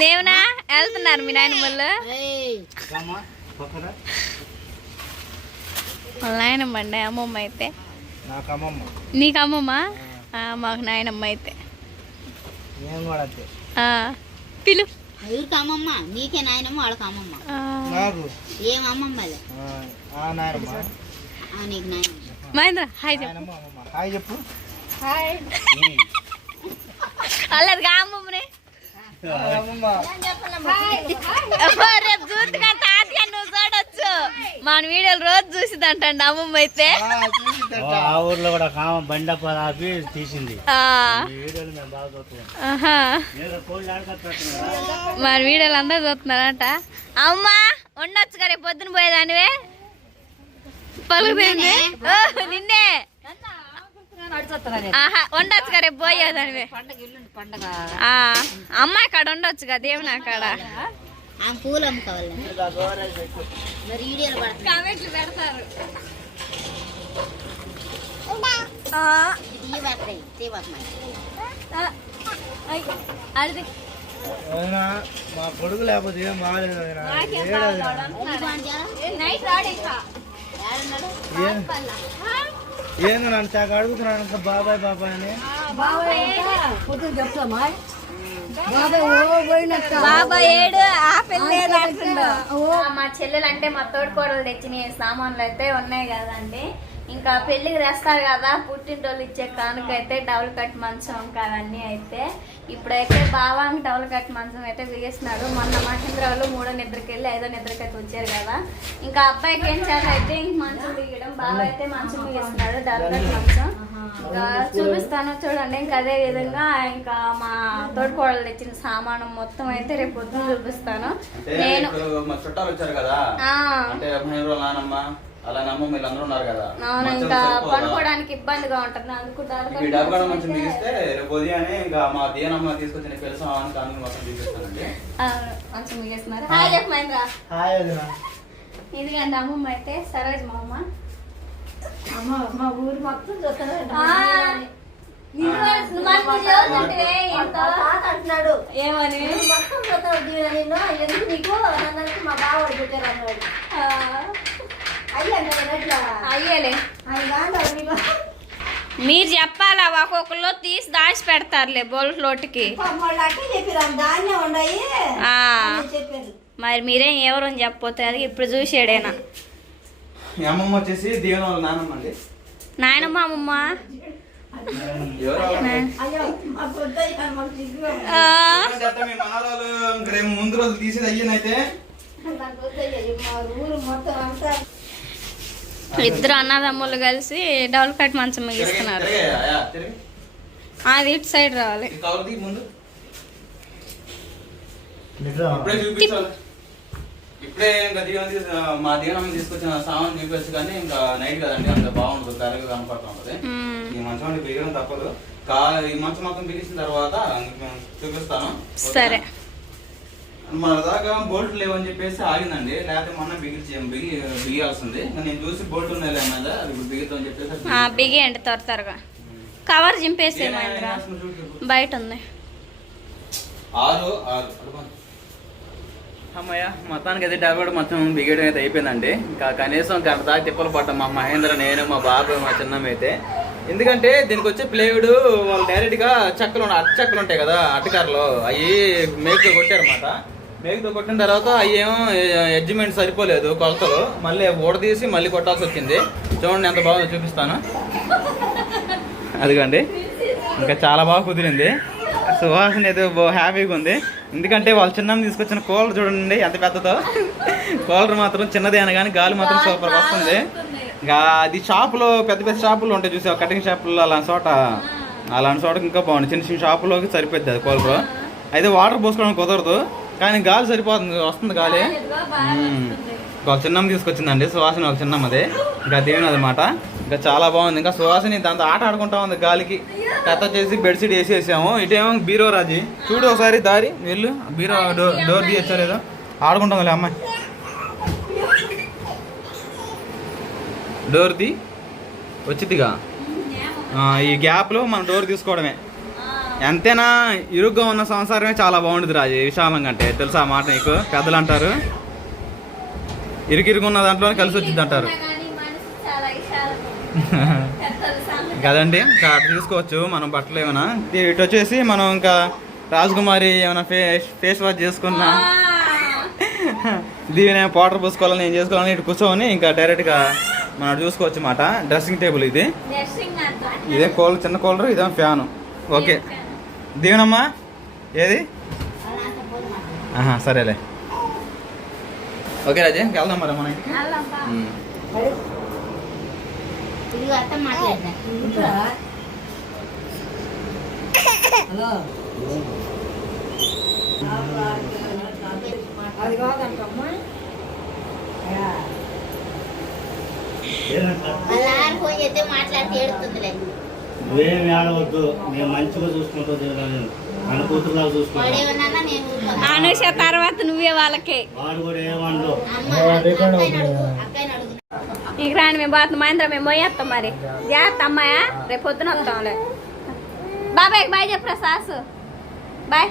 దేవునా వెళ్తున్నారు మీ నాయనమ్మలు నాయనమ్మ అండి అమ్మమ్మ అయితే నీకు అమ్మమ్మ మాకు నాయనమ్మ అయితే పిలు ఎవరికి అమ్మమ్మ నీకే నాయనమ్మ వాళ్ళకి అమ్మమ్మ ఏం అమ్మమ్మ నీకు నాయనమ్మ మహేంద్ర హాయ్ చెప్పు అల్లది అమ్మమ్మనే రేపు చూస్తున్నా తాతయ్య నువ్వు చూడొచ్చు మన వీడియోలు రోజు చూసిద్దంటండి అమ్మమ్మ అయితే ఆ ఊర్లో కూడా బండప్ప ఆపి తీసింది మన వీడియోలు అందరూ చూస్తున్నారంట అమ్మా ఉండొచ్చు కదా రేపు పొద్దున పోయేదానివే పలుకుతుంది నిన్నే ఉండొచ్చు కదా రేపు పోయేదానివే అమ్మాయి కాడ ఉండొచ్చు కదా దేవుని కాడ పూలు అమ్ముకోవాలి కామెంట్లు పెడతారు మా కొడుకు లేకపోతే ఏం బాగాలేదు ఏంది నన్ను చాక అడుగుతున్నాను బాబాయ్ బాబాయ్ అని మా చెల్లెలు అంటే మా తోడుకోడలు తెచ్చిన సామాన్లు అయితే ఉన్నాయి కదండి ఇంకా పెళ్లికి తెస్తారు కదా పుట్టింటోళ్ళు ఇచ్చే కానుకైతే డబుల్ కట్ మంచం అవన్నీ అయితే ఇప్పుడైతే బావాంగ్ డబుల్ కట్ మంచం అయితే వేసినాడు మొన్న మహేంద్ర వాళ్ళు 3వ నిద్రకి వెళ్ళి 5వ నిద్రకి అయితే వచ్చారు కదా ఇంకా అబ్బాయికి ఏం చేయాలంటే ఇంక మంచం దిగడం బావ అయితే మంచం వేస్తున్నాడు డబుల్ కట్ మంచం ఇంకా చూపిస్తాను చూడండి ఇంకా అదే విధంగా ఇంకా మా తోడుకోడలు తెచ్చిన సామానం మొత్తం అయితే రేపు పొద్దున చూపిస్తాను నేను చుట్టాలు వచ్చారు కదా అంటే నానమ్మ అలా నమ్మ వీళ్ళందరూ ఉన్నారు కదా ఇంకా పనుకోవడానికి ఇబ్బందిగా ఉంటుంది అందుకు డబ్బా మంచి మిగిస్తే రేపు ఉదయాన్నే ఇంకా మా దేనమ్మ తీసుకొచ్చిన తెలుసు మొత్తం చూపిస్తానండి మంచి మిగిస్తున్నారు హాయ్ చెప్పు మహేంద్ర ఇదిగండి అమ్మమ్మ అయితే సరోజ్ మా అమ్మ మా ఊరు మొత్తం అంటున్నాడు ఏమని మొత్తం చూస్తాడు ఎందుకు నీకు మా బావాడు పెట్టారు అన్నాడు అయ్యలే మీరు చెప్పాలా ఒక్కొక్కరు తీసి దాచి పెడతారులే బోల్లోటికి మరి మీరేం ఎవరని చెప్పపోతే అది ఇప్పుడు చూసాడేనా అమ్మమ్మ వచ్చేసి దేవుని వాళ్ళ నానమ్మ అండి నాయనమ్మ అమ్మమ్మ ముందు రోజు తీసేది అయ్యనైతే ఇద్దరు అన్నదమ్ములు కలిసి డబుల్ కట్ మంచం మిగిస్తున్నారు అది ఇటు సైడ్ రావాలి ఇప్పుడే ఇంకా మా దీవెనమ్మ తీసుకొచ్చిన సామాన్ చూపించచ్చు కానీ ఇంకా నైట్ కదండి అంత బాగుంటుంది కరెక్ట్గా కనపడుతూ ఉంటుంది ఈ మంచం బిగడం తప్పదు ఈ మంచం మొత్తం బిగించిన తర్వాత చూపిస్తాను సరే మన దాకా బోల్ట్ లేవని చెప్పేసి ఆగిందండి లేకపోతే మొన్న బిగియాల్సింది నేను చూసి బోల్ట్ ఉన్నాయి మీద అది బిగుతామని చెప్పేసి బిగియండి త్వరగా కవర్ చింపేసి బయట ఉంది 6 అమ్మయ్య మొత్తానికి అయితే డబ్బు కూడా మొత్తం బిగేయడం అయితే అయిపోయిందండి ఇంకా కనీసం గంట దాకా తిప్పలు పడ్డాం మా మహేంద్ర నేను మా బాబు మా చిన్నమ్మ అయితే ఎందుకంటే దీనికి వచ్చే ప్లేవుడ్ వాళ్ళు డైరెక్ట్గా అట్టు చెక్కలు ఉంటాయి కదా అట్టకారులో అవి మేకుతో కొట్టారన్నమాట మేకుతో కొట్టిన తర్వాత అవి ఏమో ఎడ్జిమెంట్ సరిపోలేదు కొలతలు మళ్ళీ ఊడదీసి మళ్ళీ కొట్టాల్సి వచ్చింది చూడండి ఎంత బాగుందో చూపిస్తాను అదిగోండి ఇంకా చాలా బాగా కుదిరింది సువాసన ఏదో హ్యాపీగా ఉంది ఎందుకంటే వాళ్ళు చిన్న తీసుకొచ్చిన కూలర్ చూడండి ఎంత పెద్దదో కూలర్ మాత్రం చిన్నదే అనగానే గాలి మాత్రం సూపర్ వస్తుంది ఇంకా అది షాపులో పెద్ద పెద్ద షాపులు ఉంటాయి చూసావు కటింగ్ షాపుల్లో అలాంటి చోట ఇంకా బాగుంది చిన్న చిన్న షాపులోకి సరిపోద్ది అది కూలర్ అయితే వాటర్ పోసుకోవడానికి కుదరదు కానీ గాలి సరిపోతుంది వస్తుంది గాలి ఒక చిన్నమ్మ తీసుకొచ్చిందండి సువాసన ఒక చిన్నమ్మది ఇంకా దేవుని అన్నమాట ఇంకా చాలా బాగుంది ఇంకా సువాసని దాంతో ఆట ఆడుకుంటా ఉంది గాలికి కథ చేసి బెడ్షీట్ వేసేసాము ఇటేమో బీరో రాజీ చూడు ఒకసారి దారి వెళ్ళు బీరో డోర్ తీయచ్చారు ఏదో ఆడుకుంటాం అమ్మాయి డోర్ తీ వచ్చిద్దిగా ఈ గ్యాప్లో మన డోర్ తీసుకోవడమే. ఎంతైనా ఇరుగ్గా ఉన్న సంసారమే చాలా బాగుంటుంది రాజు విశాలంగా అంటే, తెలుసా ఆ మాట నీకు? పెద్దలు అంటారు ఇరుకిరుగున్న దాంట్లోనే కలిసి వచ్చింది అంటారు కదండి. ఇంకా అట్లా తీసుకోవచ్చు మనం బట్టలు ఏమైనా. ఇటు వచ్చేసి మనం ఇంకా రాజకుమారి ఏమైనా ఫేస్ వాష్ చేసుకున్నా, దీని పౌడర్ పూసుకోవాలని ఏం చేసుకోవాలని ఇటు కూర్చొని ఇంకా డైరెక్ట్గా మనం చూసుకోవచ్చు అన్నమాట. డ్రెస్సింగ్ టేబుల్ ఇది, ఇదే కూలర్, చిన్న కూలర్, ఇదే ఫ్యాను. ఓకే దీవెనమ్మా ఏది? సరేలే. ఓకే రాజే వెళ్దాం మరి మన ఇంటికి. ఇదిగో అత్త మాట్లాడదా. అది కాదంటమ్మా. వాళ్ళ నాన్న ఫోన్ చేస్తే మాట్లాడితే ఏడుతుందిలే. నువ్వేమి ఆడవద్దు, నేను మంచిగా చూసుకుంటుంది, మన కూతురులా చూసుకుంటా. వాడేమన్నా నేను ఊరుకోను. అనుష తర్వాత నువ్వే వాళ్ళకి. వాడు కూడా ఏమనడు. అమ్మ అక్కయ్యని అడుగు. ఇక రాని మేము పోతాం మహేంద్ర, మేము పోయేస్తాం మరి. జాగ్రత్త అమ్మాయా, రేపు పొద్దున వస్తాంలే. బాబాయ్ బాయ్ చెప్పరా సాసు, బాయ్.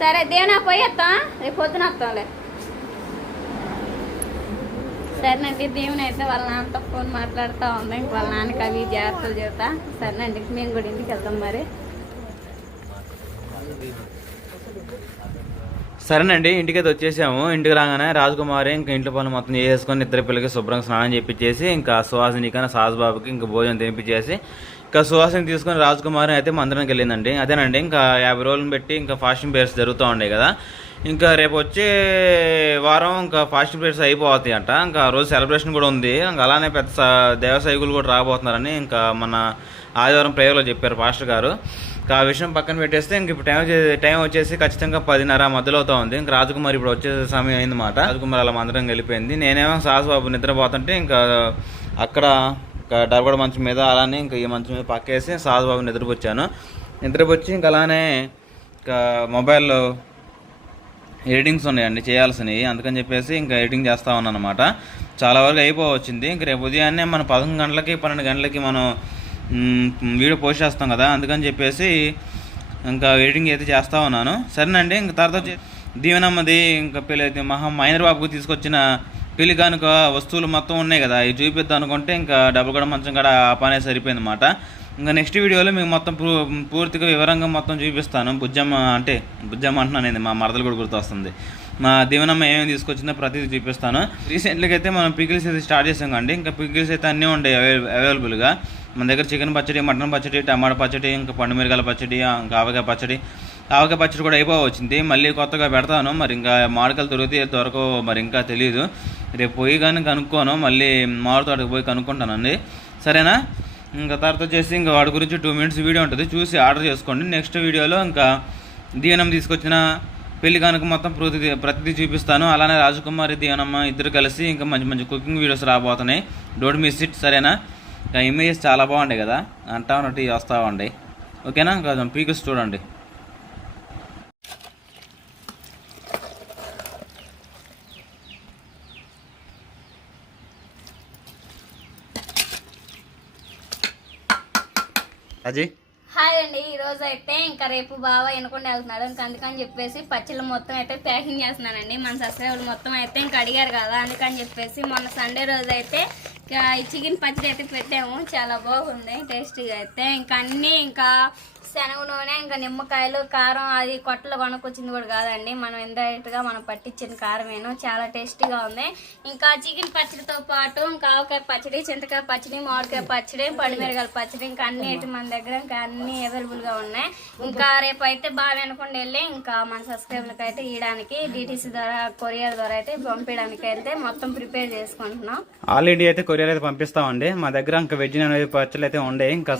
సరే దేవునా పోయేస్తాం, రేపు పొద్దున వస్తాంలే. సరేనండి, దేవుని అయితే వాళ్ళ నాన్నతో ఫోన్ మాట్లాడుతూ ఉంది. ఇంక వాళ్ళ నాన్నకి అవి జాగ్రత్తలు చెబుతా. సరేనండి, మేము కూడా ఇంటికి వెళ్తాం మరి. సరేనండి, ఇంటికైతే వచ్చేసాము. ఇంటికి రాగానే రాజకుమారి ఇంకా ఇంట్లో పనులు మొత్తం చేసుకొని ఇద్దరు పిల్లలకి శుభ్రంగా స్నానం చేయించేసి ఇంకా సుహాసినికైనా సాజుబాబుకి ఇంకా భోజనం తినిపించేసి ఇంకా సుహాసిని తీసుకొని రాజకుమారి అయితే మందిరానికి వెళ్ళిందండి. అదేనండి, ఇంకా 50 రోజులను పెట్టి ఇంకా ఫాస్టింగ్ పీరియడ్స్ జరుగుతూ ఉండే కదా. ఇంకా రేపు వచ్చే వారం ఇంకా ఫాస్టింగ్ పీరియడ్స్ అయిపోతాయి అంట. ఇంకా రోజు సెలబ్రేషన్ కూడా ఉంది. ఇంకా అలానే పెద్ద దేవసైకులు కూడా రాబోతున్నారని ఇంకా మన ఆదివారం ప్రేయర్లో చెప్పారు పాస్టర్ గారు. ఇంకా ఆ విషయం పక్కన పెట్టేస్తే ఇంక ఇప్పుడు టైం వచ్చేసి ఖచ్చితంగా 10:30 మధ్యలో అవుతా ఉంది. ఇంకా రాజకుమారి ఇప్పుడు వచ్చే సమయం అయిందన్నమాట. రాజకుమారి అలా మందిరం వెళ్ళిపోయింది. నేనేమో సాసుబాబు నిద్రపోతుంటే ఇంకా అక్కడ డర్బడ మంచం మీద అలానే ఇంకా ఈ మంచం మీద పక్కేసి సాసుబాబు నిద్రపోచ్చాను. నిద్రపోచ్చి ఇంకా అలానే ఇంకా మొబైల్లో ఎడిటింగ్స్ ఉన్నాయండి చేయాల్సినవి, అందుకని చెప్పేసి ఇంకా ఎడిటింగ్ చేస్తూ ఉన్నాను అనమాట. చాలా వరకు అయిపోవచ్చింది. ఇంక రేపు ఉదయాన్నే మనం 11 గంటలకి 12 గంటలకి మనం వీడియో పోస్ట్ చేస్తాం కదా, అందుకని చెప్పేసి ఇంకా ఎడిటింగ్ అయితే చేస్తూ ఉన్నాను. సరేనండి, ఇంకా తర్వాత దీవెనమ్మది ఇంకా పెళ్ళి మహేంద్రబాబుకు తీసుకొచ్చిన పెళ్లి కానుక వస్తువులు మొత్తం ఉన్నాయి కదా, ఇవి చూపిద్దాం అనుకుంటే ఇంకా డబ్బులు కూడా మంచం కూడా ఆ పనే సరిపోయింది అన్నమాట. ఇంకా నెక్స్ట్ వీడియోలో మీకు మొత్తం పూర్తిగా వివరంగా మొత్తం చూపిస్తాను. బుజ్జమ్మ అంటున్నాను, మా మరదలు కూడా గుర్తొస్తుంది. మా దీవెనమ్మ ఏమేమి తీసుకొచ్చిందో ప్రతిదీ చూపిస్తాను. రీసెంట్గా అయితే మనం పికిల్స్ అయితే స్టార్ట్ చేసాం కండి. ఇంకా పికిల్స్ అయితే అన్నీ ఉంటాయి అవైలబుల్గా మన దగ్గర. చికెన్ పచ్చడి, మటన్ పచ్చడి, టమాటా పచ్చడి, ఇంకా పండు మిరగాయల పచ్చడి, ఇంకా ఆవకాయ పచ్చడి కూడా అయిపోవచ్చింది. మళ్ళీ కొత్తగా పెడతాను. మరి ఇంకా మామిడికాయలు దొరకవు మరి ఇంకా తెలియదు. రేపు పోయి కానీ కనుక్కోను, మళ్ళీ మామిడి తోటకు పోయి కనుక్కుంటానండి. సరేనా? ఇంకా తర్వాత వచ్చేసి ఇంకా వాడి గురించి 2 minutes వీడియో ఉంటుంది, చూసి ఆర్డర్ చేసుకోండి. నెక్స్ట్ వీడియోలో ఇంకా దీవెనమ్మ తీసుకొచ్చిన పెళ్లి కనుక మొత్తం ప్రతిదీ చూపిస్తాను. అలానే రాజకుమారి దీవెనమ్మ ఇద్దరు కలిసి ఇంకా మంచి మంచి కుకింగ్ వీడియోస్ రాబోతున్నాయి. Don't miss it. సరేనా? ఇంకా ఇమేజెస్ చాలా బాగుంటాయి కదా, అంటా ఉన్నట్టు వస్తూ ఉంటాయి. ఓకేనా? కొంచెం పీకుస్ చూడండి. అజయ్ హాయ్ అండి. ఈ రోజు అయితే ఇంకా రేపు బావ ఎనుకుండా వెళ్తున్నాడు. ఇంకా అందుకని చెప్పేసి పచ్చళ్ళు మొత్తం అయితే ప్యాకింగ్ చేస్తున్నానండి. మన సబ్స్క్రైబర్లు మొత్తం అయితే ఇంకా అడిగారు కదా, అందుకని చెప్పేసి మొన్న సండే రోజు అయితే ఈ చికెన్ పచ్చడి అయితే పెట్టాము. చాలా బాగుంది టేస్టీగా అయితే. ఇంకా అన్నీ ఇంకా శనగ నూనె, ఇంకా నిమ్మకాయలు, కారం అది కొట్టలో కొనుక్కొచ్చింది కూడా కాదండి, మనం ఇండైరెక్ట్గా మనం పట్టించిన కారమేను. చాలా టేస్టీగా ఉంది. ఇంకా చికెన్ పచ్చడితో పాటు ఇంకా ఆవకాయ పచ్చడి, చింతకాయ పచ్చడి, మామిడికాయ పచ్చడి, పండుమిరగాయల పచ్చడి, ఇంకా అన్ని మన దగ్గర ఇంకా అన్ని అవైలబుల్గా ఉన్నాయి. ఇంకా రేపు అయితే బాగా అనుకుండా వెళ్ళి ఇంకా మన సబ్స్క్రైబర్లకు అయితే ఇవ్వడానికి DTC ద్వారా కొరియర్ ద్వారా అయితే పంపించడానికి అయితే మొత్తం ప్రిపేర్ చేసుకుంటున్నాం. ఆల్రెడీ అయితే కొరియర్ అయితే పంపిస్తామండి. మా దగ్గర ఇంకా వెజ్ నాన్ వెజ్ పచ్చళ్ళు అయితే ఉండే. ఇంకా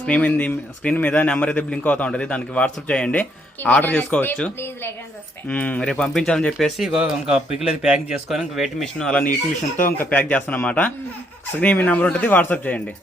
స్క్రీన్ మీద నెంబర్ అయితే బ్లింక్ అవుతా ఉంటుంది, దానికి వాట్సాప్ చేయండి, ఆర్డర్ చేసుకోవచ్చు. రేపు పంపించాలని చెప్పేసి ఇంకా పికిల్ అయితే ప్యాక్ చేసుకొని ఇంకా వెయిట్ మిషన్ అలా నీట్ మిషన్తో ఇంకా ప్యాక్ చేస్తాను అన్నమాట. స్క్రీన్ మీద నెంబర్ ఉంటుంది, వాట్సాప్ చేయండి.